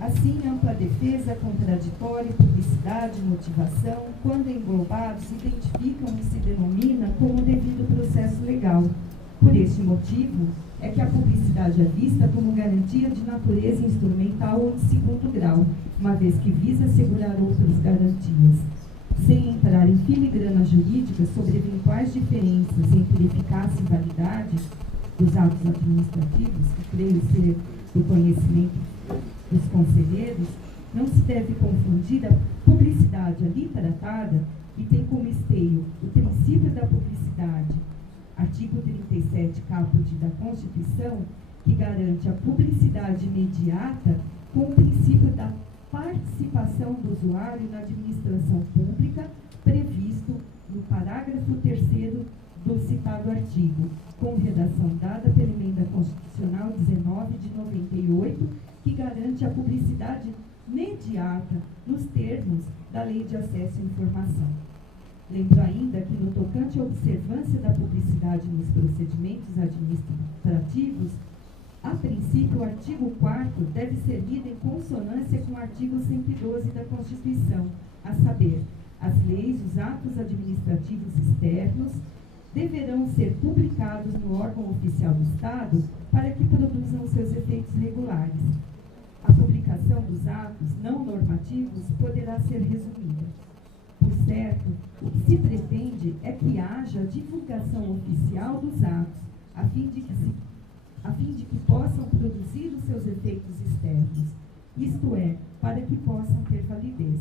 Assim, ampla defesa, contraditório, publicidade, motivação, quando englobados, se identificam e se denomina como devido processo legal. Por este motivo, é que a publicidade é vista como garantia de natureza instrumental ou de segundo grau, uma vez que visa assegurar outras garantias. Sem entrar em filigrana jurídica sobre eventuais diferenças entre eficácia e validade dos atos administrativos, que creio ser do conhecimento dos conselheiros, não se deve confundir a publicidade ali tratada, que tem como esteio o princípio da publicidade, artigo 37, caput da Constituição, que garante a publicidade imediata com o princípio da participação do usuário na administração pública, previsto no parágrafo 3º do citado artigo, com redação dada pela Emenda Constitucional 19 de 98, que garante a publicidade imediata nos termos da Lei de Acesso à Informação. Lembro ainda que, no tocante à observância da publicidade nos procedimentos administrativos, a princípio, o artigo 4º deve ser lido em consonância com o artigo 112 da Constituição, a saber, as leis, os atos administrativos externos deverão ser publicados no órgão oficial do Estado para que produzam seus efeitos regulares. A publicação dos atos não normativos poderá ser resumida. Por certo, o que se pretende é que haja divulgação oficial dos atos, a fim de que possam produzir os seus efeitos externos, isto é, para que possam ter validez.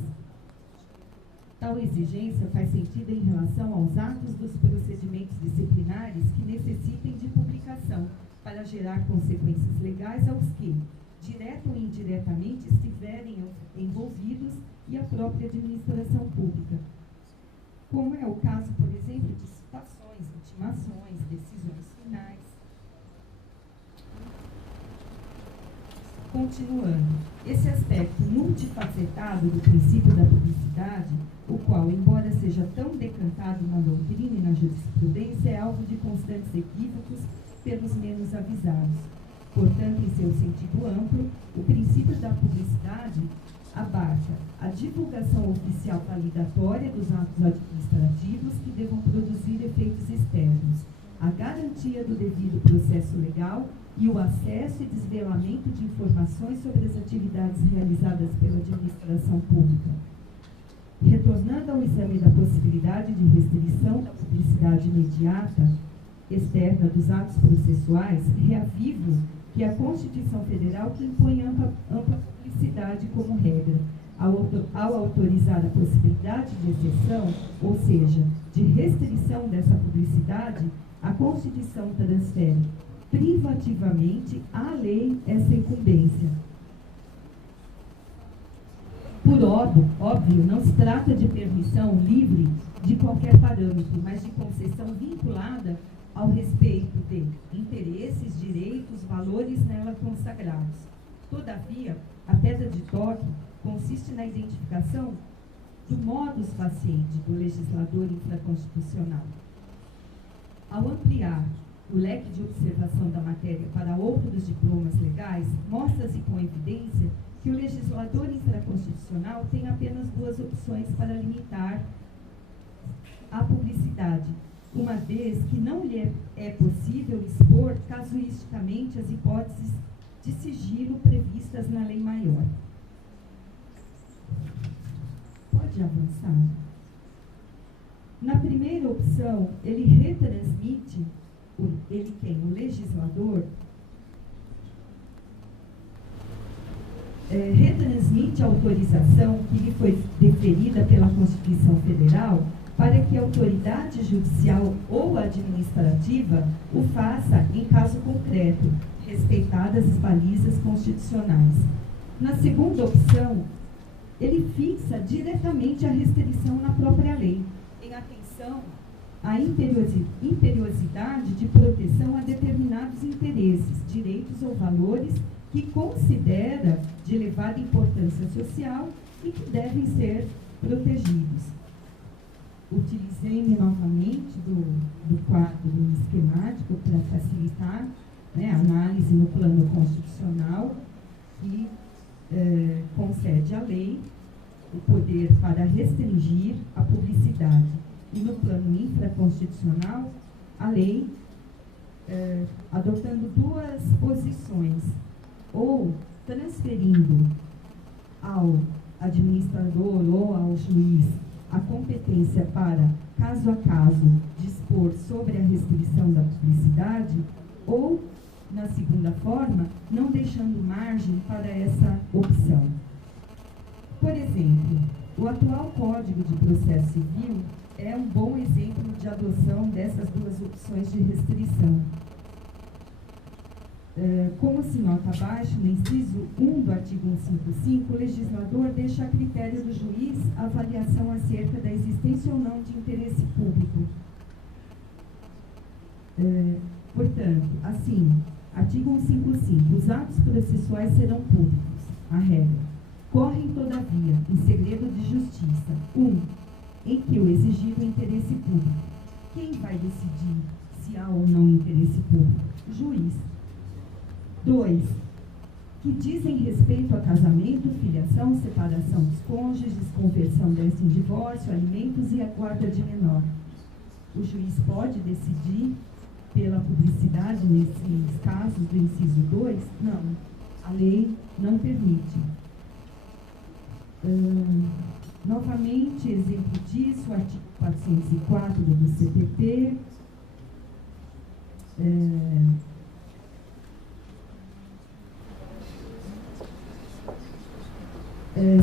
Tal exigência faz sentido em relação aos atos dos procedimentos disciplinares que necessitem de publicação para gerar consequências legais aos que, direta ou indiretamente, estiverem envolvidos e a própria administração pública. Como é o caso, por exemplo, de citações, intimações, decisões finais. Continuando, esse aspecto multifacetado do princípio da publicidade, o qual, embora seja tão decantado na doutrina e na jurisprudência, é alvo de constantes equívocos pelos menos avisados. Portanto, em seu sentido amplo, o princípio da publicidade abarca a divulgação oficial validatória dos atos administrativos que devam produzir efeitos externos, a garantia do devido processo legal e o acesso e desvelamento de informações sobre as atividades realizadas pela administração pública. Retornando ao exame da possibilidade de restrição da publicidade imediata externa dos atos processuais, reavivo que a Constituição Federal que impõe ampla publicidade como regra, ao autorizar a possibilidade de exceção, ou seja, de restrição dessa publicidade, a Constituição transfere privativamente à lei essa incumbência. Por óbvio, não se trata de permissão livre de qualquer parâmetro, mas de concessão vinculada ao respeito de interesses, direitos, valores nela consagrados. Todavia, a pedra de toque consiste na identificação do modus faciente do legislador infraconstitucional. Ao ampliar o leque de observação da matéria para outros diplomas legais, mostra-se com evidência que o legislador infraconstitucional tem apenas duas opções para limitar a publicidade, uma vez que não lhe é possível expor casuisticamente as hipóteses de sigilo previstas na lei maior. Pode avançar. Na primeira opção, ele retransmite, o legislador, retransmite a autorização que lhe foi deferida pela Constituição Federal para que a autoridade judicial ou administrativa o faça em caso concreto, respeitadas as balizas constitucionais. Na segunda opção, ele fixa diretamente a restrição na própria lei, em atenção à imperiosidade de proteção a determinados interesses, direitos ou valores que considera de elevada importância social e que devem ser protegidos. Utilizei-me novamente do quadro esquemático para facilitar, né, a análise no plano constitucional e concede à lei o poder para restringir a publicidade. E no plano infraconstitucional, a lei, adotando duas posições, ou transferindo ao administrador ou ao juiz a competência para, caso a caso, dispor sobre a restrição da publicidade, ou, na segunda forma, não deixando margem para essa opção. Por exemplo, o atual Código de Processo Civil é um bom exemplo de adoção dessas duas opções de restrição. Como se nota abaixo, no inciso 1 do artigo 155, o legislador deixa a critério do juiz a avaliação acerca da existência ou não de interesse público. Portanto, assim, artigo 155, os atos processuais serão públicos, a regra. Correm, todavia, em segredo de justiça, 1, em que o exigido interesse público. Quem vai decidir se há ou não interesse público? O juiz. 2, que dizem respeito a casamento, filiação, separação dos cônjuges, conversão desta em divórcio, alimentos e a guarda de menor. O juiz pode decidir pela publicidade nesses casos do inciso 2? Não, a lei não permite. Novamente, exemplo disso, o artigo 404 do CPP,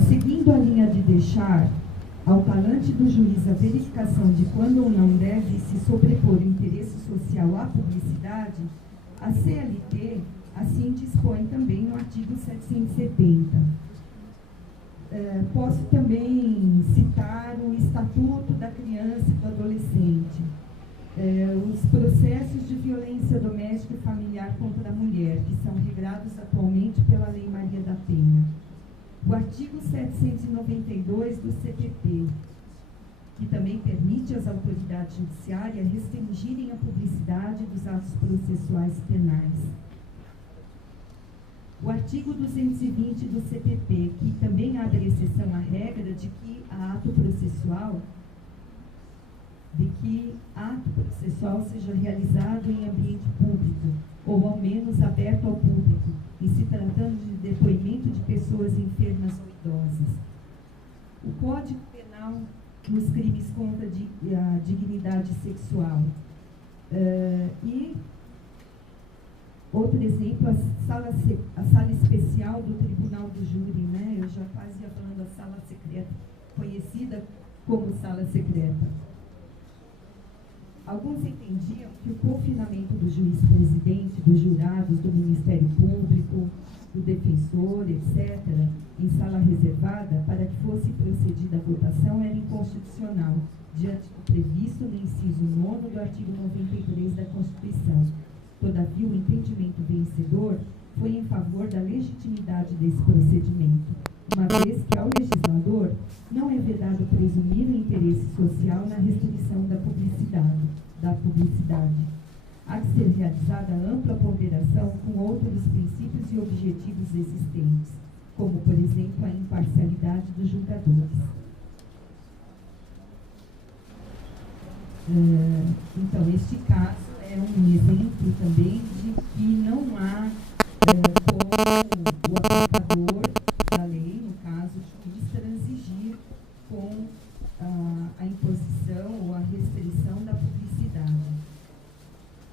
seguindo a linha de deixar ao talante do juiz a verificação de quando ou não deve se sobrepor o interesse social à publicidade, a CLT assim dispõe também no artigo 770. Posso também citar o Estatuto da Criança e do Adolescente, os processos de violência doméstica e familiar contra a mulher, que são regrados atualmente pela Lei Maria da Penha. O artigo 792 do CPP, que também permite às autoridades judiciárias restringirem a publicidade dos atos processuais penais. O artigo 220 do CPP, que também abre exceção à regra de que ato processual seja realizado em ambiente público, ou ao menos aberto ao público, e se tratando de depoimento de pessoas enfermas ou idosas. O Código Penal nos crimes contra a dignidade sexual. E outro exemplo, a sala especial do Tribunal do Júri, né? Eu já quase ia falando a sala secreta, conhecida como sala secreta. Alguns entendiam que o confinamento do juiz-presidente, dos jurados, do Ministério Público, do defensor, etc., em sala reservada, para que fosse procedida a votação, era inconstitucional, diante do previsto no inciso 9 do artigo 93 da Constituição. Todavia, o entendimento vencedor foi em favor da legitimidade desse procedimento, uma vez que ao legislador não é vedado presumir o interesse social na restrição da publicidade. Há de ser realizada ampla ponderação com outros princípios e objetivos existentes, como, por exemplo, a imparcialidade dos julgadores. Então, este caso é um exemplo também de que não há como o aplicador da lei, no caso o juiz, transigir com a imposição ou a restrição da publicidade.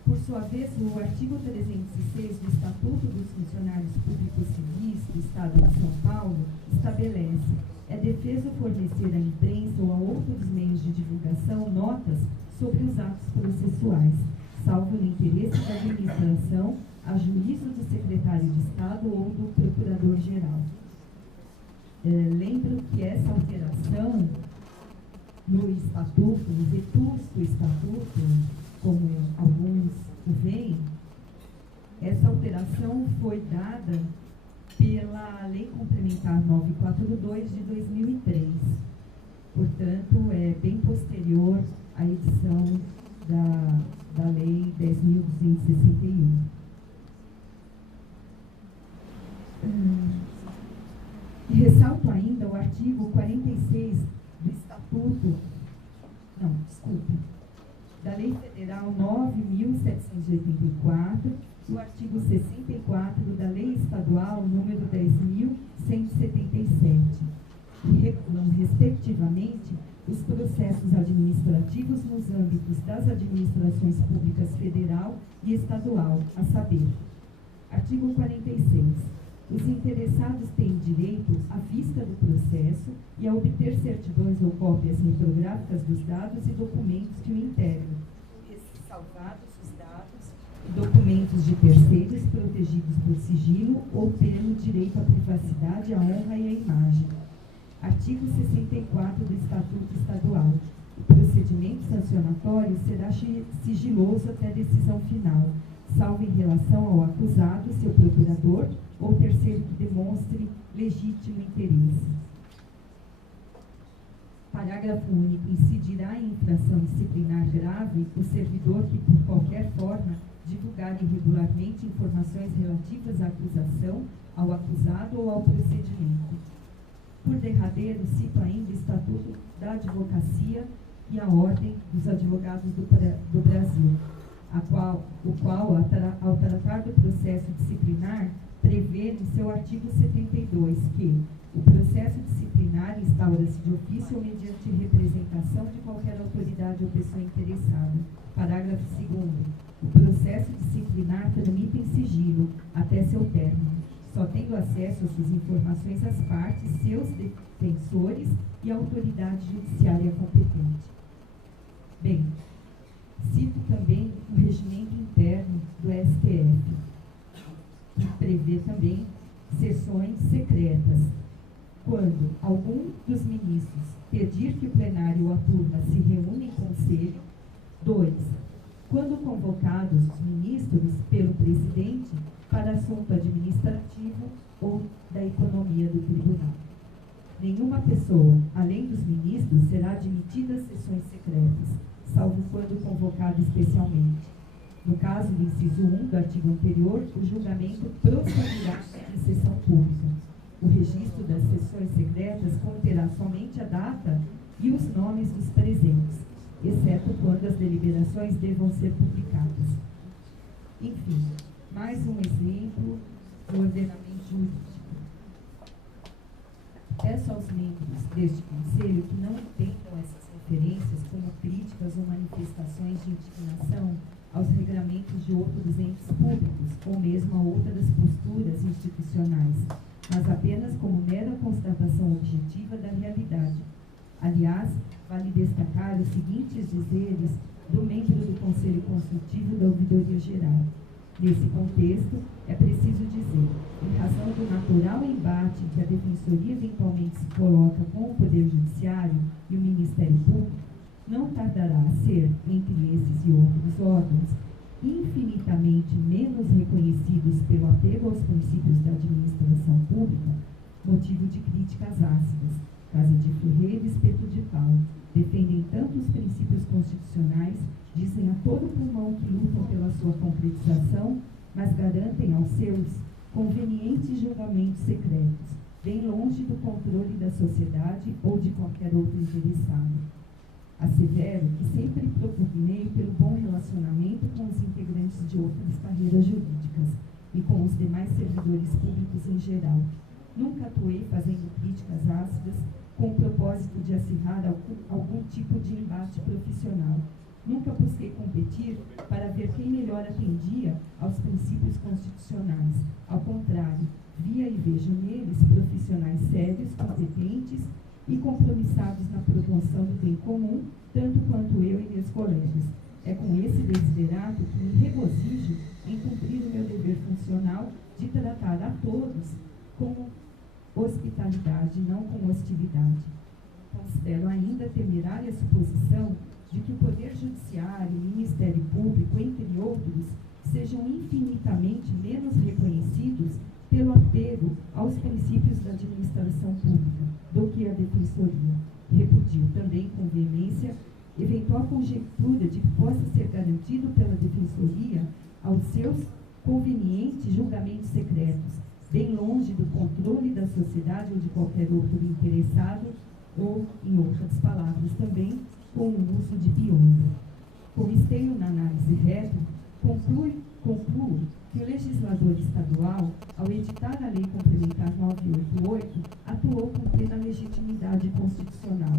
Por sua vez, o artigo 306 do Estatuto dos Funcionários Públicos Civis do Estado de São Paulo estabelece: é defeso fornecer à imprensa ou a outros meios de divulgação notas sobre os atos processuais, salvo no interesse da administração, a juízo do secretário de Estado ou do procurador-geral. Lembro que essa alteração no Estatuto, no vetusto Estatuto, como alguns o veem, essa alteração foi dada pela Lei Complementar 942 de 2003. Portanto, é bem posterior à edição da Lei 10.261. artigo 46 do Estatuto, da Lei Federal 9.784 e o artigo 64 da Lei Estadual número 10.177, que regulam, respectivamente, os processos administrativos nos âmbitos das administrações públicas federal e estadual, a saber. Artigo 46. Os interessados têm direito à vista do processo e a obter certidões ou cópias reprográficas dos dados e documentos que o integram, ressalvados os dados e documentos de terceiros protegidos por sigilo ou pelo direito à privacidade, à honra e à imagem. Artigo 64 do Estatuto Estadual. O procedimento sancionatório será sigiloso até decisão final, salvo em relação ao acusado, seu procurador ou terceiro que demonstre legítimo interesse. Parágrafo único. Incidirá em infração disciplinar grave o servidor que, por qualquer forma, divulgar irregularmente informações relativas à acusação, ao acusado ou ao procedimento. Por derradeiro, cito ainda o Estatuto da Advocacia e a Ordem dos Advogados do Brasil, o qual, ao tratar do processo disciplinar, prevê em seu artigo 72 que o processo disciplinar instaura-se de ofício ou mediante representação de qualquer autoridade ou pessoa interessada. Parágrafo 2º. O processo disciplinar tramita em sigilo até seu término, só tendo acesso às suas informações as partes, seus defensores e a autoridade judiciária competente. Bem, cito também o regimento interno do STF, que prevê também sessões secretas. Quando algum dos ministros pedir que o plenário ou a turma se reúna em conselho. 2. Quando convocados os ministros pelo presidente para assunto administrativo ou da economia do tribunal. Nenhuma pessoa, além dos ministros, será admitida às sessões secretas, salvo quando convocada especialmente. No caso do inciso 1 do artigo anterior, o julgamento prosseguirá em sessão pública. O registro das sessões secretas conterá somente a data e os nomes dos presentes, exceto quando as deliberações devam ser publicadas. Enfim, mais um exemplo do ordenamento jurídico. Peço aos membros deste Conselho que não entendam essas referências como críticas ou manifestações de indignação aos regramentos de outros entes públicos ou mesmo a outras posturas institucionais, mas apenas como mera constatação objetiva da realidade. Aliás, vale destacar os seguintes dizeres do membro do Conselho Consultivo da Ouvidoria Geral. Nesse contexto, é preciso dizer, em razão do natural embate que a Defensoria eventualmente se coloca com o Poder Judiciário e o Ministério Público, não tardará a ser, entre esses e outros órgãos, infinitamente menos reconhecidos pelo apego aos princípios da administração pública, motivo de críticas ácidas. Casa de Ferreira, espeto de pau, defendem tanto os princípios constitucionais, dizem a todo pulmão que lutam pela sua concretização, mas garantem aos seus convenientes julgamentos secretos, bem longe do controle da sociedade ou de qualquer outro interessado. Assevero que sempre propugnei pelo bom relacionamento com os integrantes de outras carreiras jurídicas e com os demais servidores públicos em geral. Nunca atuei fazendo críticas ácidas com o propósito de acirrar algum tipo de embate profissional. Nunca busquei competir para ver quem melhor atendia aos princípios constitucionais. Ao contrário, via e vejo neles profissionais sérios, competentes e compromissados na promoção do bem comum, tanto quanto eu e meus colegas. É com esse desiderato que me regozijo em cumprir o meu dever funcional de tratar a todos com hospitalidade, não com hostilidade. Considero ainda temerária a suposição de que o Poder Judiciário e o Ministério Público, entre outros, sejam infinitamente menos reconhecidos pelo apego aos princípios da administração pública do que a Defensoria. Repudio também com veemência eventual conjectura de que possa ser garantido pela Defensoria aos seus convenientes julgamentos secretos, bem longe do controle da sociedade ou de qualquer outro interessado, ou, em outras palavras também, com o uso de biombo. Como esteio na análise rétro, concluo que o legislador estadual, ao editar a Lei Complementar 988, atuou com plena legitimidade constitucional.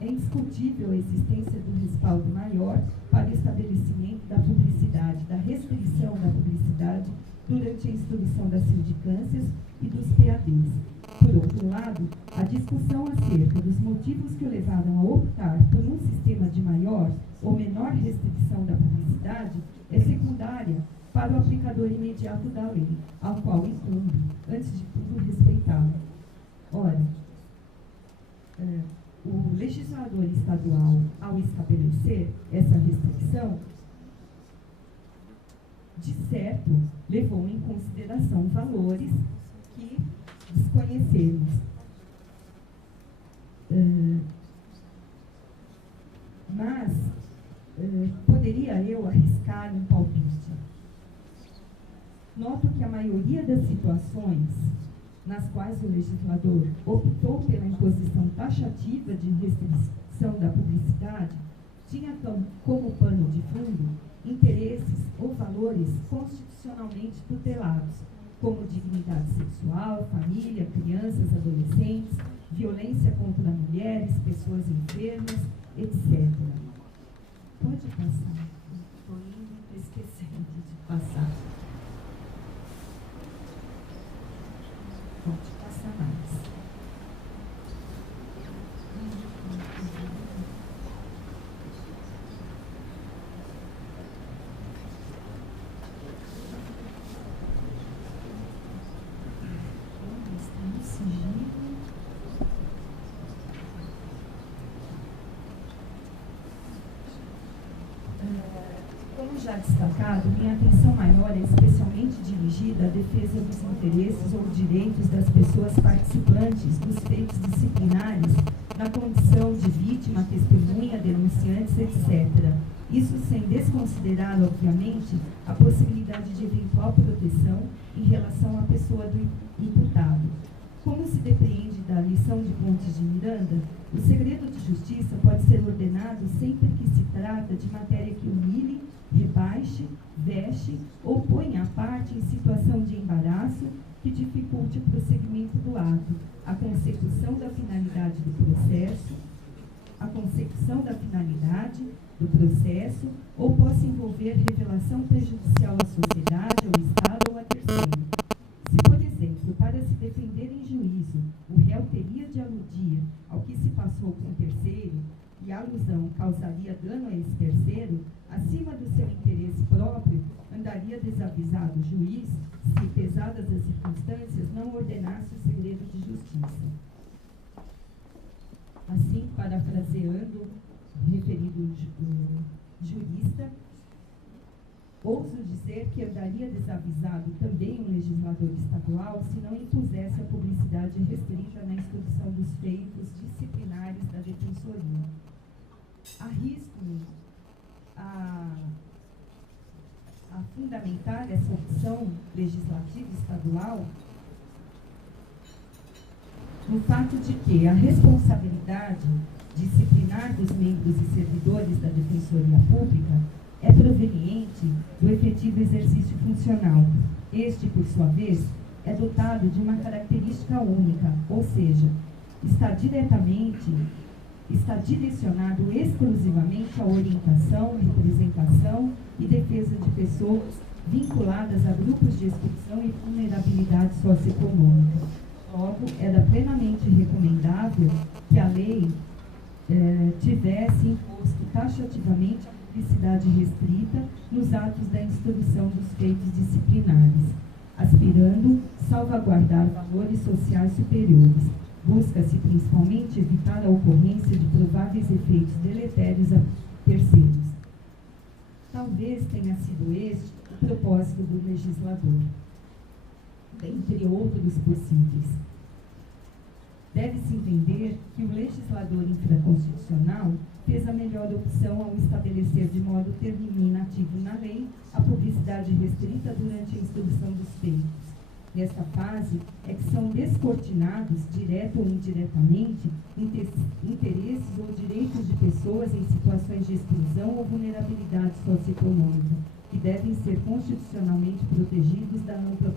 É indiscutível a existência do respaldo maior para o estabelecimento da publicidade, da restrição da publicidade durante a instrução das sindicâncias e dos PADs. Por outro lado, a discussão acerca dos motivos que o levaram a optar por um sistema de maior ou menor restrição da publicidade é secundária para o aplicador imediato da lei, ao qual incumbe, antes de tudo, respeitá-la. Ora, o legislador estadual, ao estabelecer essa restrição, de certo, levou em consideração valores que desconhecemos. Mas poderia eu arriscar um palpite? Noto que a maioria das situações nas quais o legislador optou pela imposição taxativa de restrição da publicidade tinha como pano de fundo interesses ou valores constitucionalmente tutelados, como dignidade sexual, família, crianças, adolescentes, violência contra mulheres, pessoas enfermas, etc. Pode passar. Estou indo esquecendo de passar. Pode passar mais. Como já destacado, minha atenção maior é especialmente dirigida à defesa dos interesses ou direitos das pessoas participantes dos feitos disciplinares na condição de vítima, testemunha, denunciantes, etc. Isso sem desconsiderar, obviamente, a possibilidade de eventual proteção em relação à pessoa do imputado. Como se depreende da lição de Pontes de Miranda, o segredo de justiça pode ser ordenado sempre que se trata de matéria que humilhe, rebaixe, vexe ou ponha a parte em situação de embaraço que dificulte o prosseguimento do ato, a consecução da finalidade do processo ou possa envolver revelação prejudicial à sociedade, ao Estado ou a terceiro. Se, por exemplo, para se defender em juízo, o réu teria de aludir ao que se passou com o terceiro e a alusão causaria dano a esse terceiro, acima do seu interesse próprio, andaria desavisado o juiz se, pesadas as circunstâncias, não ordenasse o segredo de justiça. Assim, parafraseando o referido jurista, ouso dizer que andaria desavisado também um legislador estadual se não impusesse a publicidade restrita na instrução dos feitos disciplinares da defensoria. Arrisco-me a fundamentar essa opção legislativa estadual no fato de que a responsabilidade disciplinar dos membros e servidores da Defensoria Pública é proveniente do efetivo exercício funcional. Este, por sua vez, é dotado de uma característica única, ou seja, está direcionado exclusivamente à orientação, representação e defesa de pessoas vinculadas a grupos de exclusão e vulnerabilidade socioeconômica. Logo, era plenamente recomendável que a lei tivesse imposto taxativamente a publicidade restrita nos atos da instrução dos feitos disciplinares, aspirando salvaguardar valores sociais superiores. Busca-se principalmente evitar a ocorrência de prováveis efeitos deletérios a terceiros. Talvez tenha sido este o propósito do legislador, dentre outros possíveis. Deve-se entender que o legislador infraconstitucional fez a melhor opção ao estabelecer de modo terminativo na lei a publicidade restrita durante a instrução dos feitos. Nesta fase é que são descortinados, direto ou indiretamente, interesses ou direitos de pessoas em situações de exclusão ou vulnerabilidade socioeconômica, que devem ser constitucionalmente protegidos da ampla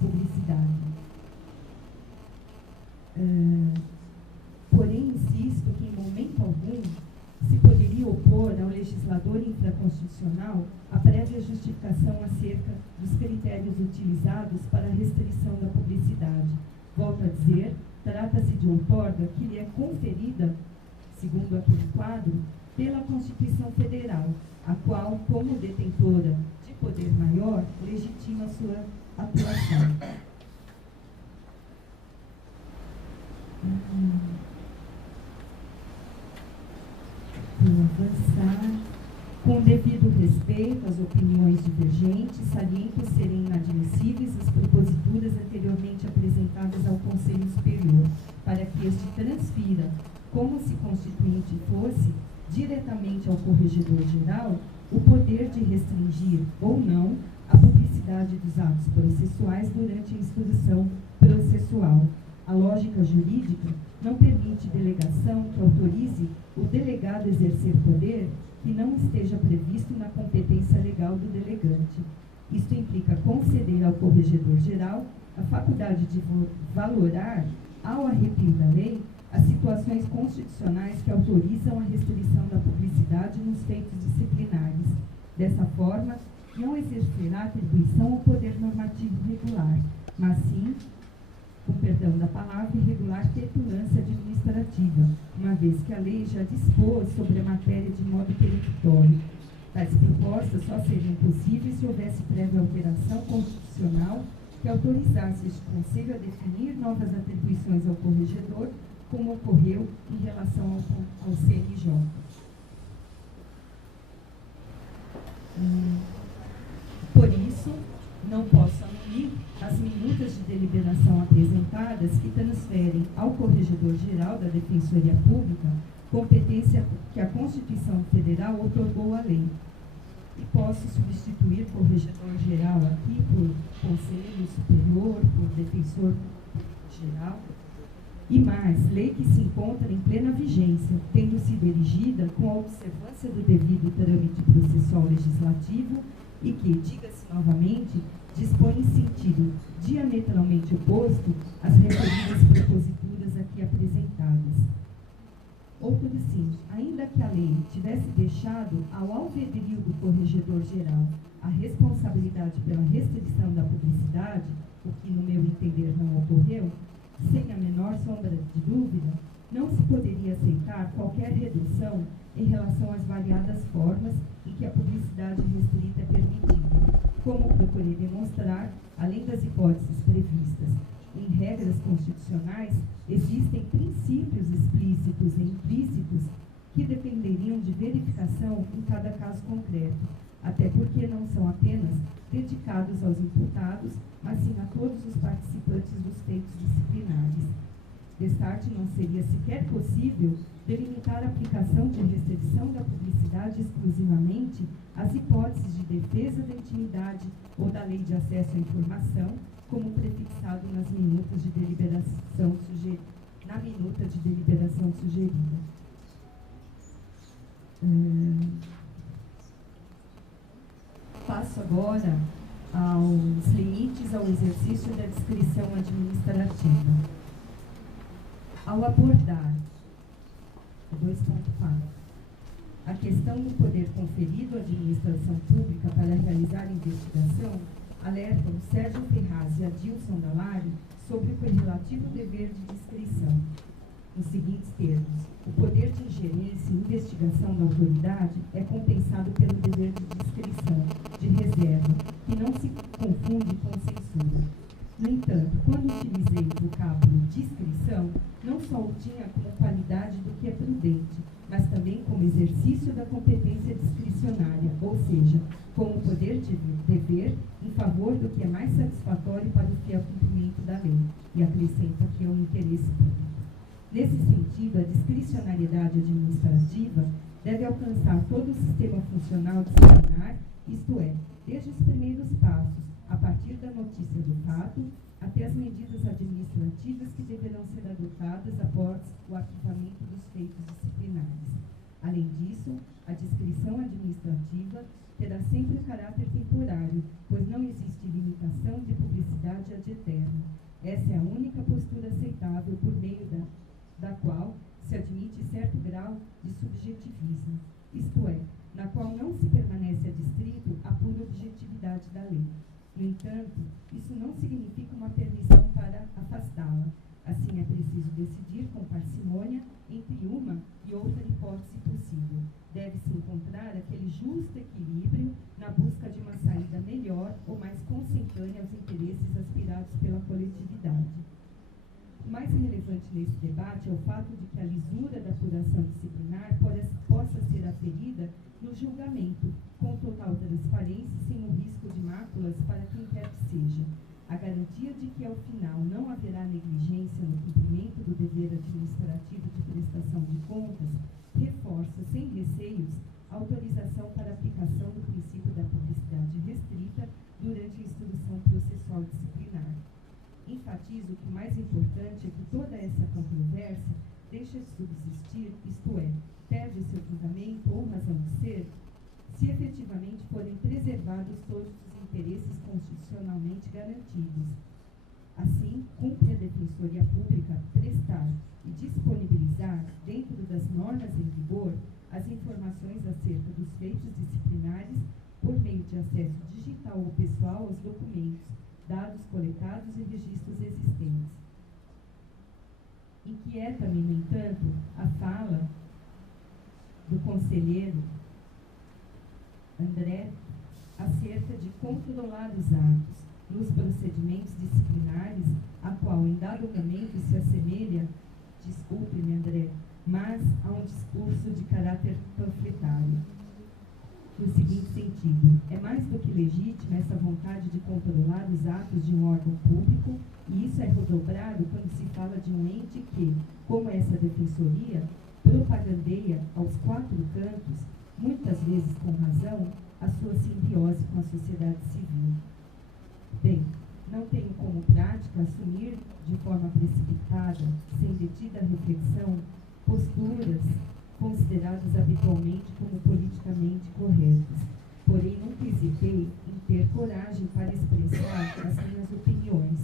publicidade. Porém, insisto que em momento algum se poderia opor ao legislador infraconstitucional a prévia justificação acerca dos critérios utilizados para a restrição da publicidade. Volto a dizer, trata-se de outorga que lhe é conferida, segundo aquele quadro, pela Constituição Federal, a qual, como detentora de poder maior, legitima sua atuação. Vou avançar. Com devido respeito às opiniões divergentes, saliento serem inadmissíveis as proposituras anteriormente apresentadas ao Conselho Superior, para que este transfira, como se constituinte fosse, diretamente ao Corregedor-Geral, o poder de restringir ou não a publicidade dos atos processuais durante a instrução processual. A lógica jurídica não permite delegação que autorize o delegado a exercer poder que não esteja previsto na competência legal do delegante. Isto implica conceder ao Corregedor-Geral a faculdade de valorar, ao arrepio da lei, as situações constitucionais que autorizam a restrição da publicidade nos feitos disciplinares. Dessa forma, não exercerá atribuição ao poder normativo regular, mas sim, com perdão da palavra, irregular petulância administrativa, uma vez que a lei já dispôs sobre a matéria de modo peremptório. Tais propostas só seriam possíveis se houvesse prévia alteração constitucional que autorizasse este Conselho a definir novas atribuições ao corregedor, como ocorreu em relação ao CNJ. Por isso, não posso anuir as minutas de deliberação apresentadas que transferem ao Corregedor-Geral da Defensoria Pública competência que a Constituição Federal outorgou à lei. E posso substituir Corregedor-Geral aqui por Conselho Superior, por Defensor-Geral. E mais, lei que se encontra em plena vigência, tendo sido erigida com a observância do devido trâmite processual legislativo e que, diga-se novamente, dispõe em sentido diametralmente oposto às referidas proposituras aqui apresentadas. Ou por assim, ainda que a lei tivesse deixado ao albedrio do Corregedor-Geral a responsabilidade pela restrição da publicidade, o que no meu entender não ocorreu, sem a menor sombra de dúvida, não se poderia aceitar qualquer redução em relação às variadas formas em que a publicidade restrita é permitida. Como procurei demonstrar, além das hipóteses previstas em regras constitucionais, existem princípios explícitos e implícitos que dependeriam de verificação em cada caso concreto, até porque não são apenas dedicados aos imputados, mas sim a todos os participantes dos feitos disciplinares. Destarte não seria sequer possível delimitar a aplicação de restrição da publicidade exclusivamente às hipóteses de defesa da intimidade ou da lei de acesso à informação, como prefixado nas minutas de deliberação na minuta de deliberação sugerida. Passo agora aos limites ao exercício da discrição administrativa. Ao abordar 2.4 a questão do poder conferido à administração pública para realizar investigação, alertam Sérgio Ferraz e Adilson Dalari sobre o correlativo dever de discrição. Nos seguintes termos, o poder de ingerência e investigação da autoridade é compensado pelo dever de discrição, de reserva, que não se confunde com censura. No entanto, quando utilizei o vocábulo discrição, não só o tinha como qualidade do que é prudente, mas também como exercício da competência discricionária, ou seja, como poder de dever em favor do que é mais satisfatório para o fiel cumprimento da lei, e acrescento aqui o interesse público. Nesse sentido, a discricionariedade administrativa deve alcançar todo o sistema funcional disciplinar, isto é, desde os primeiros passos, a partir da notícia do fato até as medidas administrativas que deverão ser adotadas após o arquivamento dos feitos disciplinares. Além disso, a descrição administrativa terá sempre caráter temporário, pois não existe limitação de publicidade ad eterno. Essa é a única postura aceitável por meio da qual se admite certo grau de subjetivismo, isto é, na qual não se permanece adstrito à pura objetividade da lei. No entanto, isso não significa uma permissão para afastá-la. Assim, é preciso decidir com parcimônia entre uma e outra hipótese possível. Deve-se encontrar aquele justo equilíbrio na busca de uma saída melhor ou mais consentânea aos interesses aspirados pela coletividade. O mais relevante nesse debate é o fato de que a lisura da apuração disciplinar possa ser aferida no julgamento, com total transparência e sem o risco de máculas para quem quer que seja. A garantia de que, ao final, não haverá negligência no cumprimento do dever administrativo de prestação de contas reforça, sem receios, a autorização para aplicação do princípio da publicidade restrita durante a instrução processual disciplinar. Enfatizo que o mais importante é que toda essa controvérsia deixa de subsistir, isto é, perde seu fundamento ou razão de ser, se efetivamente forem preservados todos os interesses constitucionalmente garantidos. Assim, cumpre a Defensoria Pública prestar e disponibilizar, dentro das normas em vigor, as informações acerca dos feitos disciplinares por meio de acesso digital ou pessoal aos documentos, dados coletados e registros existentes. Inquieta-me, no entanto, a fala do conselheiro André acerca de controlar os atos nos procedimentos disciplinares, a qual em dado momento se assemelha, desculpe-me, André, mas a um discurso de caráter panfletário. No seguinte sentido, é mais do que legítima essa vontade de controlar os atos de um órgão público, e isso é redobrado quando se fala de um ente que, como essa defensoria, propagandeia aos quatro cantos, muitas vezes com razão, a sua simbiose com a sociedade civil. Bem, não tenho como prática assumir de forma precipitada, sem detida reflexão, posturas consideradas habitualmente como politicamente corretas. Porém, nunca hesitei em ter coragem para expressar as minhas opiniões.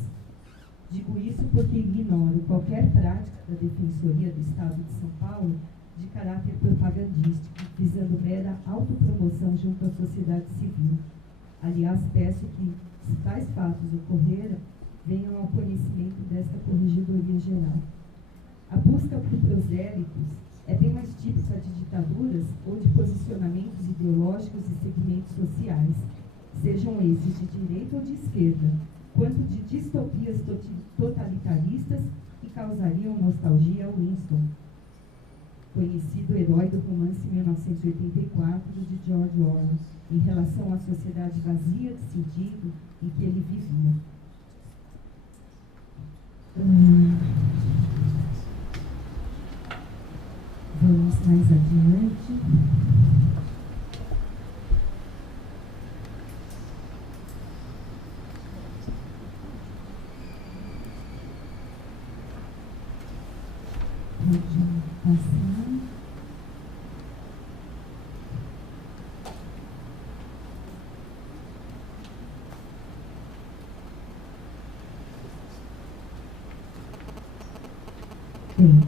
Digo isso porque ignoro qualquer prática da Defensoria do Estado de São Paulo de caráter propagandístico, visando mera autopromoção junto à sociedade civil. Aliás, peço que, se tais fatos ocorreram, venham ao conhecimento desta Corregedoria Geral. A busca por prosélitos é bem mais típica de ditaduras ou de posicionamentos ideológicos e segmentos sociais, sejam esses de direita ou de esquerda, quanto de distopias totalitaristas que causariam nostalgia a Winston, conhecido herói do romance 1984 de George Orwell, em relação à sociedade vazia de sentido em que ele vivia. Vamos mais adiante. Pode passar. Bem,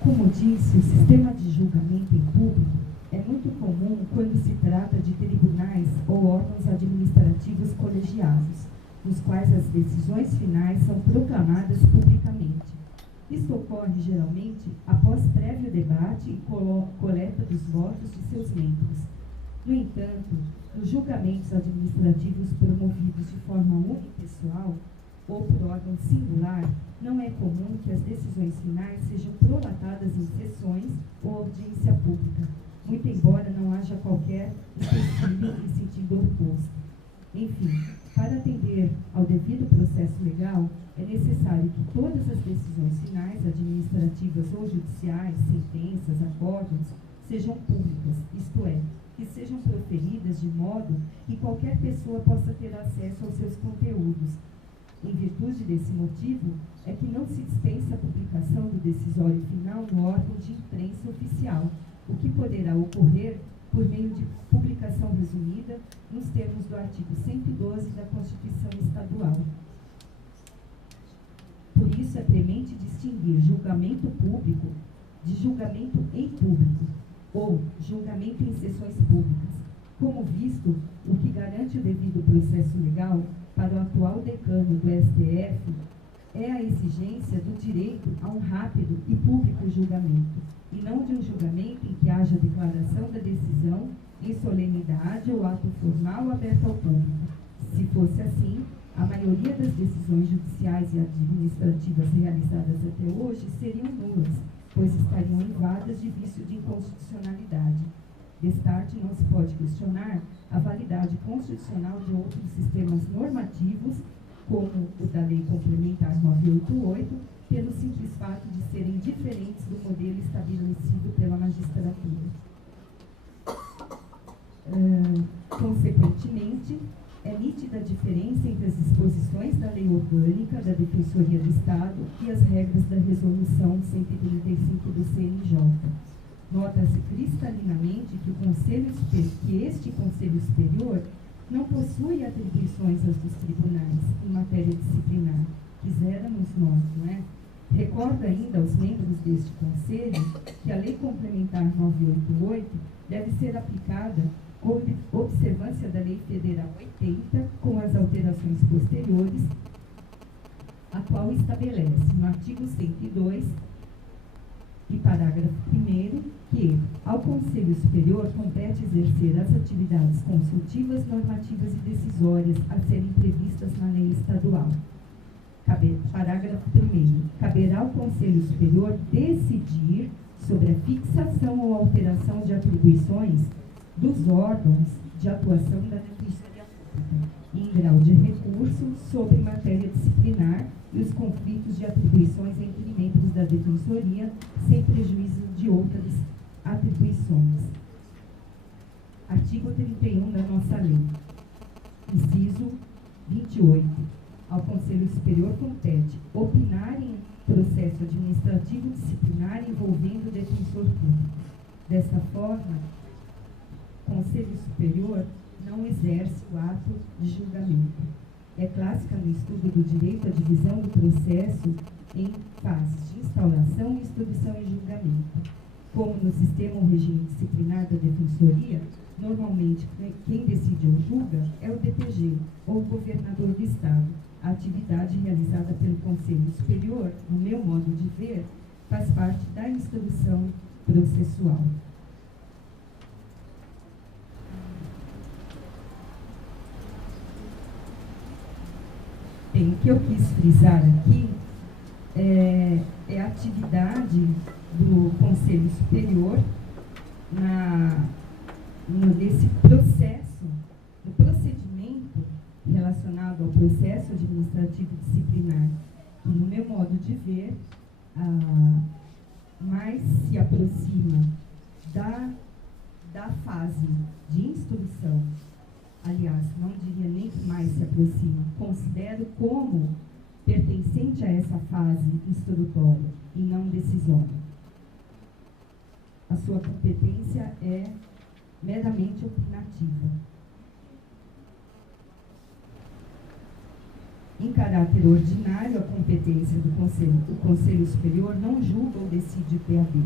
como disse, o sistema de julgamento em público é muito comum quando se trata de tribunais ou órgãos administrativos colegiados, nos quais as decisões finais são proclamadas publicamente. Isto ocorre, geralmente, após prévio debate e coleta dos votos de seus membros. No entanto, nos julgamentos administrativos promovidos de forma unipessoal ou por órgão singular, não é comum que as decisões finais sejam prolatadas em sessões ou audiência pública, muito embora não haja qualquer empecilho em sentido oposto. Enfim, para atender ao devido processo legal, é necessário que todas as decisões finais, administrativas ou judiciais, sentenças, acórdãos, sejam públicas, isto é, que sejam proferidas de modo que qualquer pessoa possa ter acesso aos seus conteúdos. Em virtude desse motivo, é que não se dispensa a publicação do decisório final no órgão de imprensa oficial, o que poderá ocorrer por meio de publicação resumida nos termos do artigo 112 da Constituição Estadual. Por isso, é premente distinguir julgamento público de julgamento em público ou julgamento em sessões públicas. Como visto, o que garante o devido processo legal para o atual decano do STF é a exigência do direito a um rápido e público julgamento, e não de um julgamento em que haja declaração da decisão em solenidade ou ato formal aberto ao público. Se fosse assim, a maioria das decisões judiciais e administrativas realizadas até hoje seriam nulas, pois estariam invadas de vício de inconstitucionalidade. Destarte, não se pode questionar a validade constitucional de outros sistemas normativos, como o da Lei Complementar 988, pelo simples fato de serem diferentes do modelo estabelecido pela magistratura. Consequentemente, é nítida a diferença entre as disposições da Lei Orgânica da Defensoria do Estado e as regras da Resolução 135 do CNJ. Nota-se cristalinamente que este Conselho Superior não possui atribuições às dos tribunais em matéria disciplinar. Quiséramos nós, não é? Recordo ainda aos membros deste Conselho que a Lei Complementar 988 deve ser aplicada com observância da Lei Federal 80, com as alterações posteriores, a qual estabelece, no artigo 102, e parágrafo 1º, que ao Conselho Superior compete exercer as atividades consultivas, normativas e decisórias a serem previstas na lei estadual. Parágrafo 1º. Caberá ao Conselho Superior decidir sobre a fixação ou alteração de atribuições dos órgãos de atuação da Defensoria Pública, em grau de recurso sobre matéria disciplinar e os conflitos de atribuições entre membros da Defensoria, sem prejuízo de outras atribuições. Artigo 31 da nossa lei. Inciso 28. Ao Conselho Superior compete opinar em processo administrativo disciplinar envolvendo o defensor público. Desta forma, o Conselho Superior não exerce o ato de julgamento. É clássica no estudo do direito a divisão do processo em fases de instauração, instrução e julgamento. Como no sistema ou regime disciplinar da Defensoria, normalmente quem decide ou julga é o DPG, ou o governador do Estado. A atividade realizada pelo Conselho Superior, no meu modo de ver, faz parte da instrução processual. Bem, o que eu quis frisar aqui é a atividade do Conselho Superior nesse processo, no procedimento relacionado ao processo administrativo disciplinar, que, no meu modo de ver, mais se aproxima da fase de instrução. Aliás, não diria nem que mais se aproxima, considero como pertencente a essa fase instrutória e não decisória. A sua competência é meramente opinativa. Em caráter ordinário, a competência do Conselho, o Conselho Superior não julga ou decide o PAD.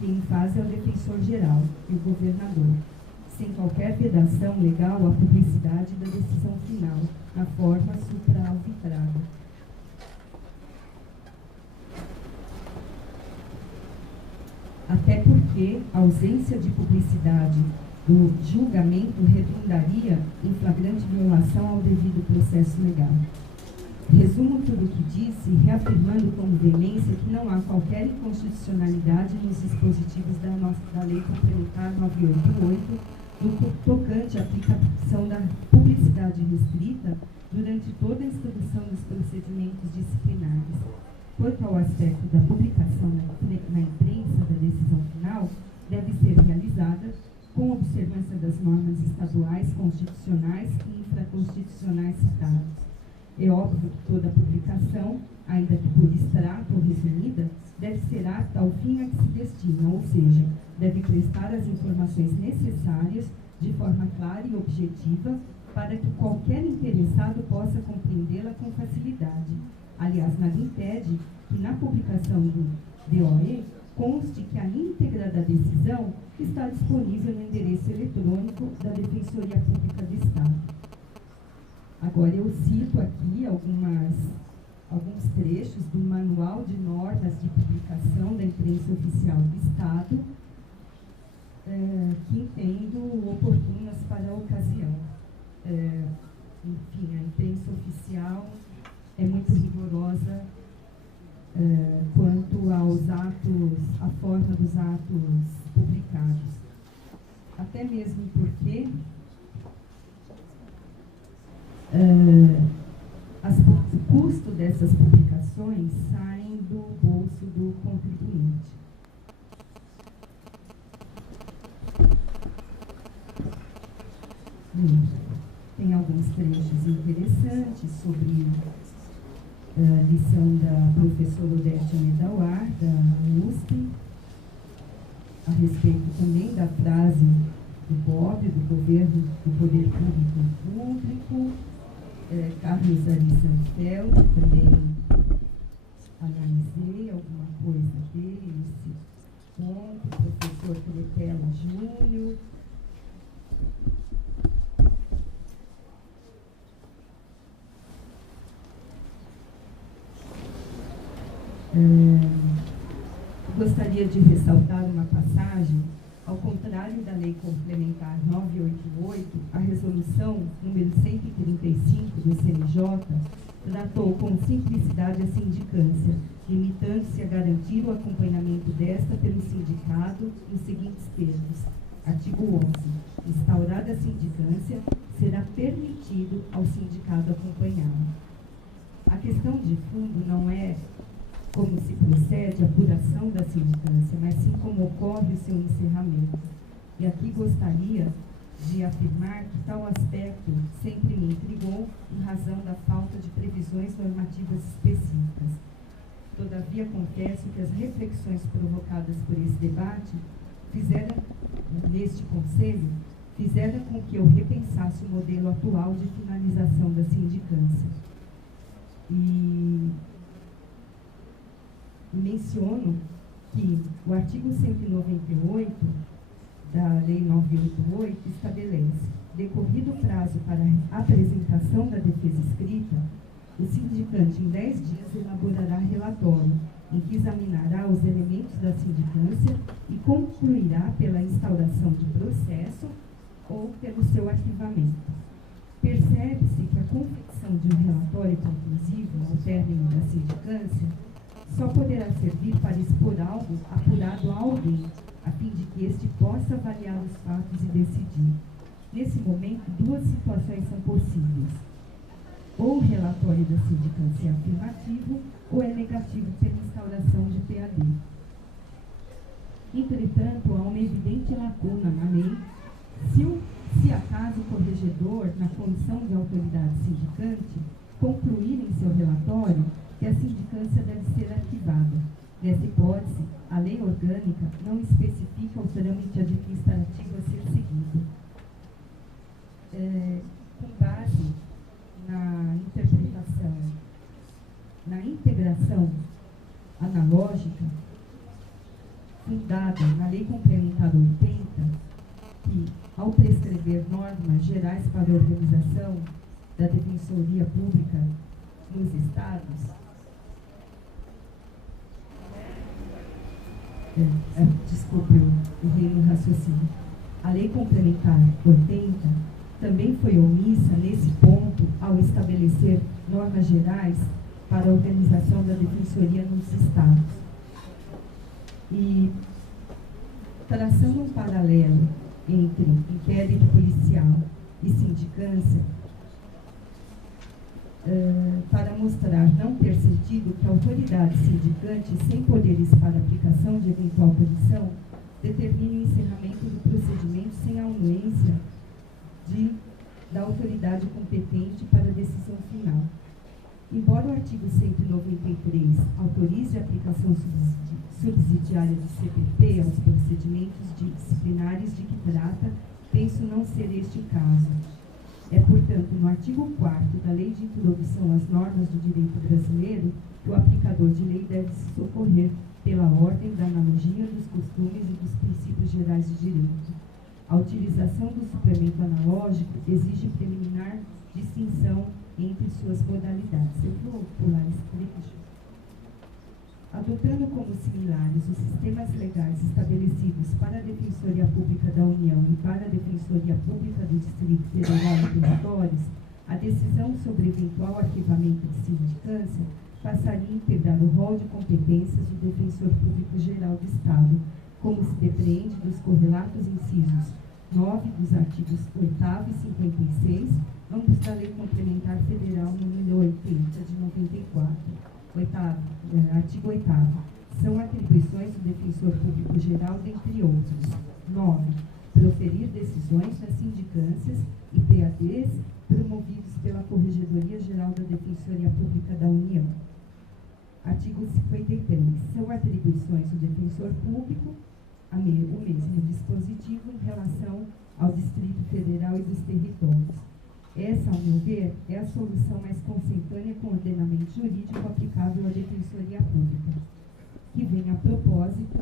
Quem faz é o defensor-geral e o governador, sem qualquer vedação legal à publicidade da decisão final, na forma supraarbitrada. Até porque a ausência de publicidade do julgamento redundaria em flagrante violação ao devido processo legal. Resumo tudo o que disse, reafirmando com veemência que não há qualquer inconstitucionalidade nos dispositivos da Lei Complementar 988, no tocante à aplicação da publicidade restrita durante toda a instrução dos procedimentos disciplinares. Quanto ao aspecto da publicação na imprensa da decisão final, deve ser realizada com com observância das normas estaduais, constitucionais e infraconstitucionais citadas. É óbvio que toda publicação, ainda que por extrato ou resumida, deve ser apta ao fim a que se destina, ou seja, deve prestar as informações necessárias de forma clara e objetiva para que qualquer interessado possa compreendê-la com facilidade. Aliás, nada impede que na publicação do DOE conste que a íntegra da decisão está disponível no endereço eletrônico da Defensoria Pública do Estado. Agora, eu cito aqui alguns trechos do Manual de Normas de Publicação da Imprensa Oficial do Estado, que entendo oportunas para a ocasião. Enfim, a imprensa oficial é muito rigorosa quanto aos atos, à forma dos atos publicados. Até mesmo porque o custo dessas publicações saem do bolso do contribuinte. Tem alguns trechos interessantes sobre a lição da professora Odete Medauar, da USP, a respeito também da frase do Bob, do governo do poder público, Carlos Ari Sanfeld, também analisei alguma coisa dele, esse ponto, professor Crepella Júnior. Gostaria de ressaltar uma passagem. Ao contrário da Lei Complementar 988, a resolução número 135 do CNJ tratou com simplicidade a sindicância, limitando-se a garantir o acompanhamento desta pelo sindicato nos seguintes termos. Artigo 11. Instaurada a sindicância, será permitido ao sindicato acompanhá-la. A questão de fundo não é como se procede a apuração da sindicância, mas sim como ocorre o seu encerramento. E aqui gostaria de afirmar que tal aspecto sempre me intrigou em razão da falta de previsões normativas específicas. Todavia, confesso que as reflexões provocadas por esse debate neste conselho fizeram com que eu repensasse o modelo atual de finalização da sindicância. E menciono que o artigo 198 da Lei 988 estabelece: decorrido o prazo para a apresentação da defesa escrita, o sindicante, em 10 dias, elaborará relatório, em que examinará os elementos da sindicância e concluirá pela instauração de processo ou pelo seu arquivamento. Percebe-se que a confecção de um relatório conclusivo ao término da sindicância só poderá servir para expor algo apurado a alguém, a fim de que este possa avaliar os fatos e decidir. Nesse momento, duas situações são possíveis. Ou o relatório da sindicância é afirmativo, ou é negativo pela instauração de PAD. Entretanto, há uma evidente lacuna na lei. Se acaso o corregedor, na condição de autoridade sindicante, concluir em seu relatório que a sindicância deve ser arquivada. Nessa hipótese, a lei orgânica não especifica o trâmite administrativo a ser seguido. Com base na interpretação, na integração analógica, fundada na Lei Complementar 80, que, ao prescrever normas gerais para a organização da Defensoria Pública nos Estados, desculpe, eu errei no raciocínio. A Lei Complementar 80 também foi omissa nesse ponto ao estabelecer normas gerais para a organização da Defensoria nos Estados. E, traçando um paralelo entre inquérito policial e sindicância, para mostrar não ter sentido que a autoridade sindicante, sem poderes para aplicação de eventual punição, determina o encerramento do procedimento sem a anuência da autoridade competente para a decisão final. Embora o artigo 193 autorize a aplicação subsidiária do CPP aos procedimentos disciplinares de que trata, penso não ser este o caso. É, portanto, no artigo 4º da Lei de Introdução às Normas do Direito Brasileiro, que o aplicador de lei deve se socorrer pela ordem da analogia dos costumes e dos princípios gerais de direito. A utilização do suplemento analógico exige preliminar distinção entre suas modalidades. Eu vou pular esse trecho. Adotando como similares os sistemas legais estabelecidos para a Defensoria Pública da União e para a Defensoria Pública do Distrito Federal e Territórios, a decisão sobre eventual arquivamento de sindicância passaria a integrar o rol de competências do Defensor Público Geral do Estado, como se depreende dos correlatos incisos 9 dos artigos 8º e 56, ambos da Lei Complementar Federal nº 80, de 94. Artigo 8º. São atribuições do Defensor Público Geral, dentre outros. 9. Proferir decisões nas sindicâncias e PADs promovidos pela Corregedoria Geral da Defensoria Pública da União. Artigo 53. São atribuições do Defensor Público o mesmo dispositivo em relação ao Distrito Federal e dos territórios. Essa, ao meu ver, é a solução mais consentânea com o ordenamento jurídico aplicável à Defensoria Pública, que vem a propósito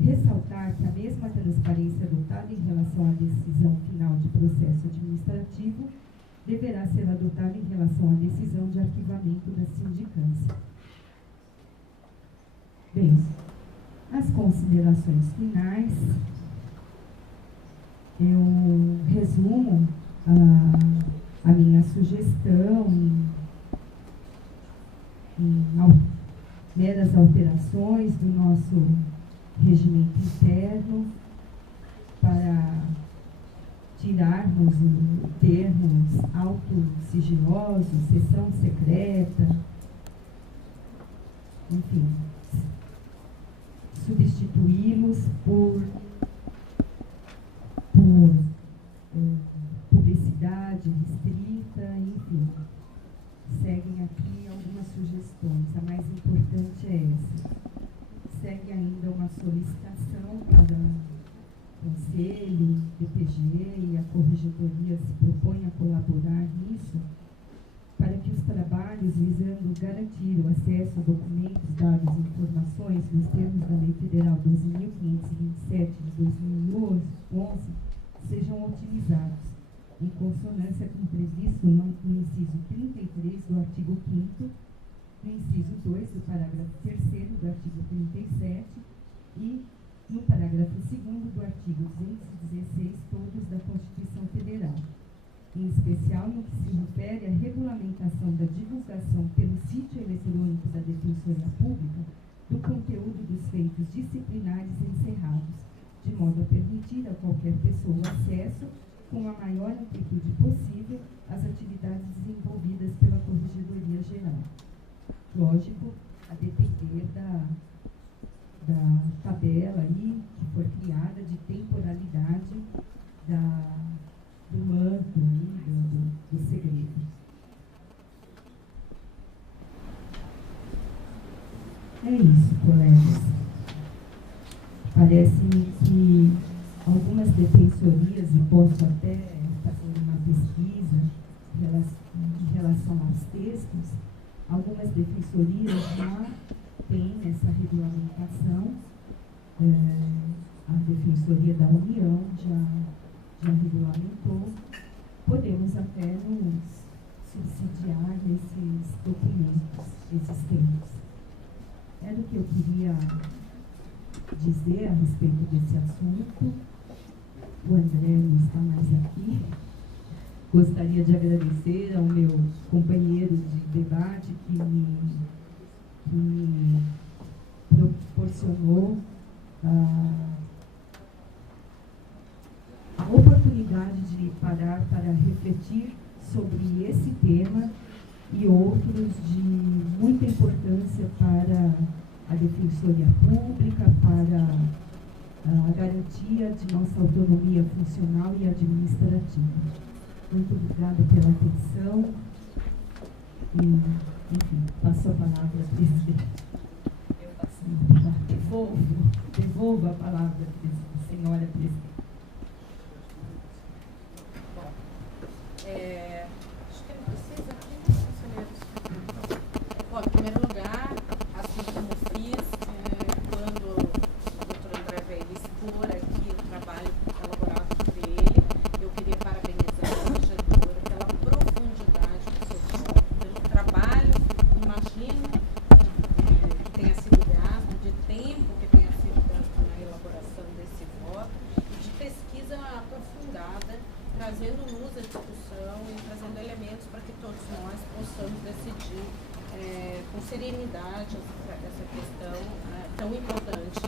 ressaltar que a mesma transparência adotada em relação à decisão final de processo administrativo deverá ser adotada em relação à decisão de arquivamento da sindicância. Bem, as considerações finais, eu resumo a minha sugestão em meras alterações do nosso regimento interno para tirarmos termos autossigilosos, sessão secreta, enfim, substituí-los por publicidade restrita, enfim. Seguem aqui algumas sugestões, a mais importante é essa. Segue ainda uma solicitação para o Conselho, DPG e a Corregedoria se propõe a colaborar nisso, para que os trabalhos visando garantir o acesso a documentos, dados e informações nos termos da Lei Federal 12.527 de 2011 sejam otimizados, em consonância com o previsto no inciso 33 do artigo 5º, no inciso 2 do parágrafo 3º do artigo 37 e no parágrafo 2º do artigo 216, todos da Constituição Federal. Em especial no que se refere à regulamentação da divulgação pelo sítio eletrônico da Defensoria Pública do conteúdo dos feitos disciplinares encerrados, de modo a permitir a qualquer pessoa acesso com a maior amplitude possível às atividades desenvolvidas pela Corregedoria Geral. Lógico, a depender da tabela aí que for criada de temporalidade do manto do segredo. É isso, colegas. Parece-me que algumas defensorias, e posso até fazer uma pesquisa em relação aos textos, algumas defensorias já têm essa regulamentação, a Defensoria da União já regulamentou, podemos até nos subsidiar nesses documentos, esses termos. Era o que eu queria dizer a respeito desse assunto. O André não está mais aqui. Gostaria de agradecer ao meu companheiro de debate que me proporcionou a oportunidade de parar para refletir sobre esse tema e outros de muita importância para a Defensoria Pública, para a garantia de nossa autonomia funcional e administrativa. Muito obrigada pela atenção e, enfim, passo a palavra à presidente. Devolvo a palavra à senhora presidente. Acho que não precisa, conselheiros. Bom, em primeiro lugar, assim como fiz quando o doutor André Velho expor aqui o trabalho elaborado por ele, eu queria parabenizar a projetora pela profundidade do seu voto, pelo trabalho, imagino, que tenha sido gasto, de tempo que tenha sido gasto na elaboração desse voto, e de pesquisa aprofundada, trazendo luz à discussão e trazendo elementos para que todos nós possamos decidir com serenidade essa questão tão importante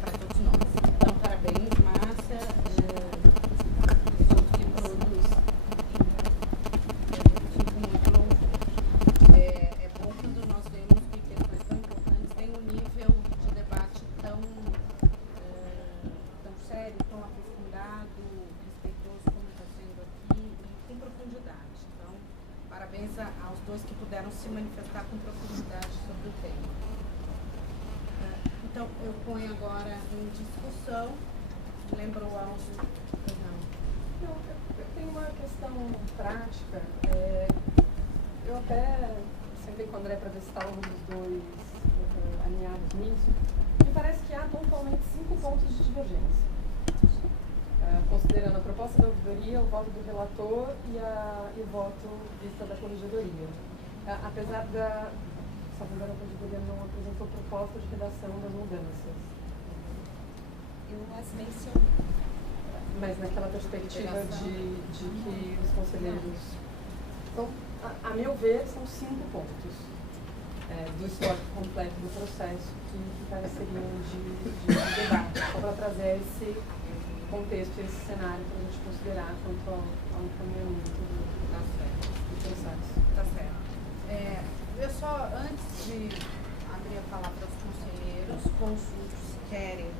para todos nós. Então, parabéns, Márcia, todos que produz. Fico muito louvor. É bom quando nós vemos que questões tão importantes têm um nível de debate tão sério, tão aprofundado, respeitoso como está sendo aqui, e com profundidade. Então, parabéns aos dois que puderam se manifestar com profundidade sobre o tema. Então, eu ponho agora em discussão. Lembrou algo? Não, eu tenho uma questão prática. Eu até sentei com o André para ver se estávamos os dois alinhados nisso. Me parece que há pontualmente 5 pontos de divergência. Considerando a proposta da ouvidoria, o voto do relator e o voto vista da corregedoria. Apesar da... Só que a corregedoria não apresentou proposta de redação das mudanças. Eu as mencionei. Mas naquela perspectiva de que os conselheiros... Então, a meu ver, são 5 pontos do histórico completo do processo que careceriam de debate, só para trazer esse contexto, esse cenário para a gente considerar quanto ao encaminhamento do processo. Tá certo. Eu só, antes de abrir a palavra aos conselheiros, consulto se querem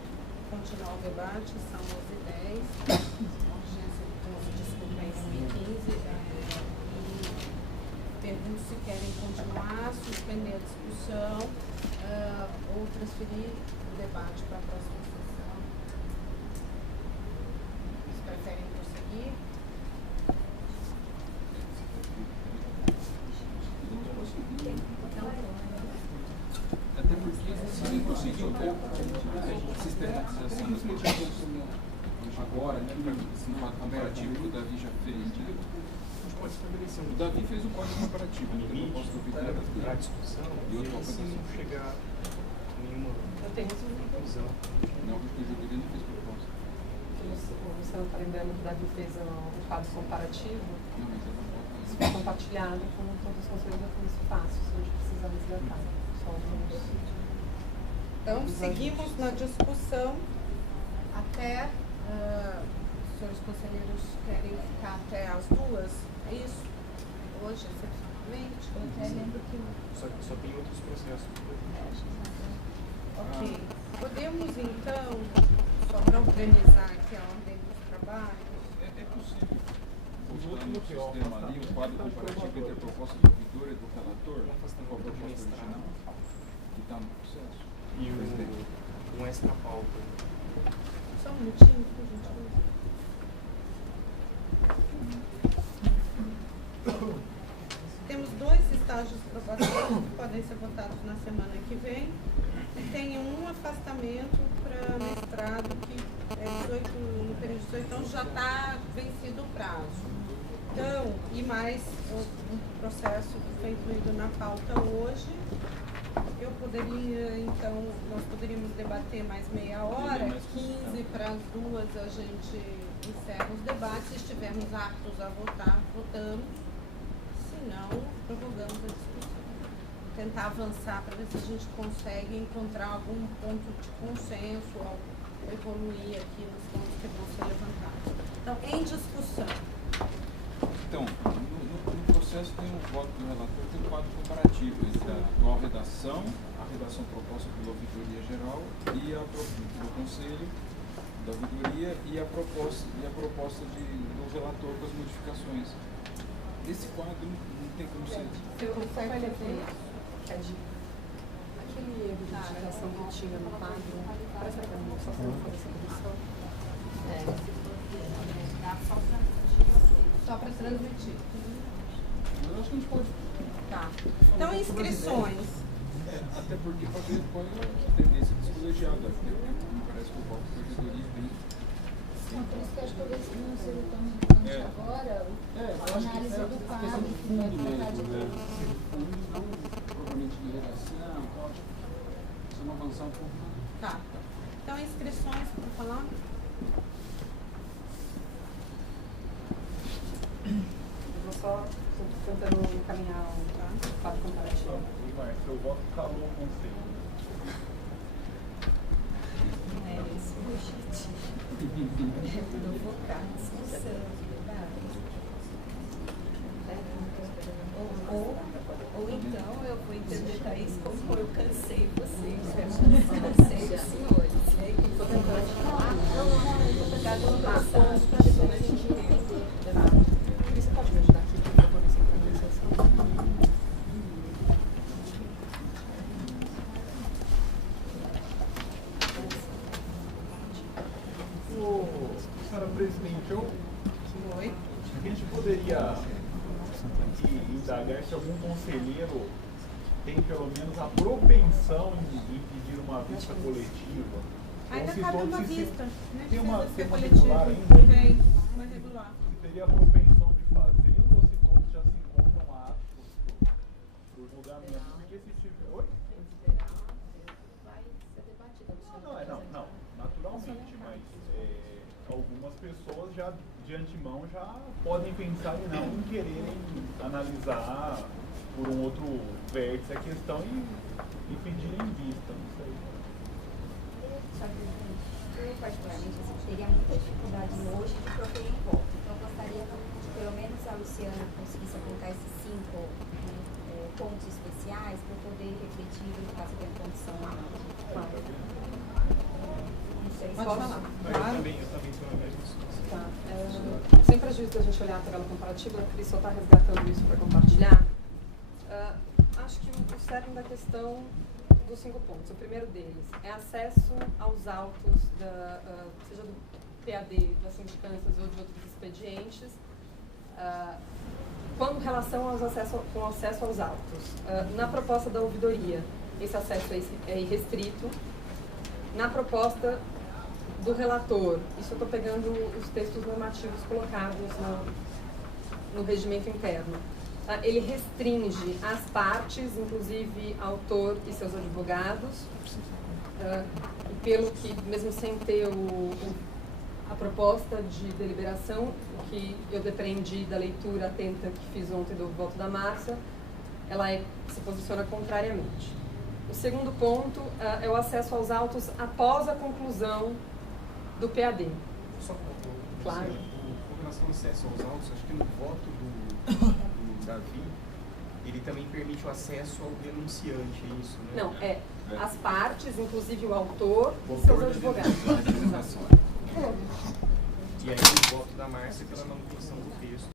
continuar o debate, são 11h10, urgência de desculpa em 15, e pergunto se querem continuar, suspender a discussão ou transferir o debate para a próxima sessão. Vocês preferem prosseguir? Até porque se conseguir um pouco a sistematização das questões agora, né, para o fato comparativo que o Davi já fez, né? Pode estabelecer. O Davi fez o código comparativo, né, que eu posso duvidar da discussão e eu toco assim. Não chegar a nenhuma conclusão. Não, porque o jurídico não fez proposta. Você não está lembrando que o Davi fez o quadro comparativo? Não, mas eu não posso. Isso foi compartilhado com todos os conselheiros, foi isso fácil, se a gente precisa resgatar. Então, seguimos na discussão até, os senhores conselheiros querem ficar até as 2, é isso? Hoje, excepcionalmente? Eu até lembro que... Só tem outros processos. Ok. Podemos, então, só para organizar aqui a ordem dos trabalhos? É possível. Usando o sistema ali, o quadro comparativo entre a proposta do ouvidor e do relator, com a proposta original, que está no processo. E um extra pauta. Só um minutinho, por gentileza. Temos 2 estágios probatórios que podem ser votados na semana que vem. E tem um afastamento para mestrado que é 18, no período 18, então já está vencido o prazo. Então, e mais um processo que foi incluído na pauta hoje. Eu poderia, então, nós poderíamos debater mais meia hora, 15 para as 2 a gente encerra os debates, se estivermos aptos a votar, votamos, se não, prorrogamos a discussão. Tentar avançar para ver se a gente consegue encontrar algum ponto de consenso ou evoluir aqui nos pontos que vão ser levantados. Então, em discussão. Então, no processo tem o voto do relator, tem um quadro comparativo entre a atual redação redação proposta pela Ouvidoria Geral e pelo Conselho da Ouvidoria e a proposta do relator com as modificações. Esse quadro não tem como ser... Eu consegue ver aquele erro de digitação que tinha no quadro, parece que não só foi essa correção. Só para transmitir. Mas eu acho que a gente pode... Tá. Então, inscrições. Até porque para ver qual é a tendência dos colegiados. Me parece que o voto da Ouvidoria vem... Por isso que eu acho que talvez não seja tão importante agora a análise do quadro que vai tratar de tudo. Não propriamente de redação, pode avançar um pouco. Tá. Então, inscrições, para falar? Eu vou só tentando encaminhar o quadro comparativo. Seu voto calou o conselho. Esse objetivo é provocar discussão, ou então eu vou interpretar isso como eu cansei vocês, eu cansei os senhores. E aí, estou tentando falar, cada um passar para depois de Você pode me ajudar aqui, por favor, nessa conversação? Senhora Presidente, Oi. a gente poderia indagar se algum conselheiro tem pelo menos a propensão em pedir uma vista coletiva. Ainda Ou se cabe todos uma se- vista, né? Tem uma Precisa ser regular coletivo. ainda? Tem, uma regular. Se teria a propensão de fazê-lo ou se todos já se encontram aptos por julgamento. Porque se tiver... Oi? vai ser debatida. Não, naturalmente, mas algumas pessoas já de antemão já podem pensar em não quererem analisar por um outro vértice a questão e pedirem vista, não sei. Eu, particularmente, teria muita dificuldade hoje de proferir um voto. Então, eu gostaria que, pelo menos, a Luciana conseguisse apontar esses 5 pontos especiais para eu poder refletir no caso da condição lá. Não sei se Pode falar. Eu Claro. também sou a mesma situação. Tá. Sem prejuízo da gente olhar a tabela comparativa, a Cris só está resgatando isso para compartilhar. Acho que o cerne da questão dos 5 pontos, o primeiro deles é acesso aos autos, seja do PAD, das sindicâncias ou de outros expedientes, com relação com acesso aos autos. Na proposta da ouvidoria, esse acesso é irrestrito. Na proposta do relator, isso eu estou pegando os textos normativos colocados no regimento interno. Ele restringe as partes, inclusive autor e seus advogados, e pelo que, mesmo sem ter a proposta de deliberação, o que eu depreendi da leitura atenta que fiz ontem do voto da Márcia, ela se posiciona contrariamente. O segundo ponto é o acesso aos autos após a conclusão do PAD. Só Claro. com relação ao acesso aos autos, acho que no voto do Davi, ele também permite o acesso ao denunciante, é isso, né? Não, as partes, inclusive o autor O e seus autor da advogados. indenização. E aí o voto da Márcia pela manutenção do texto.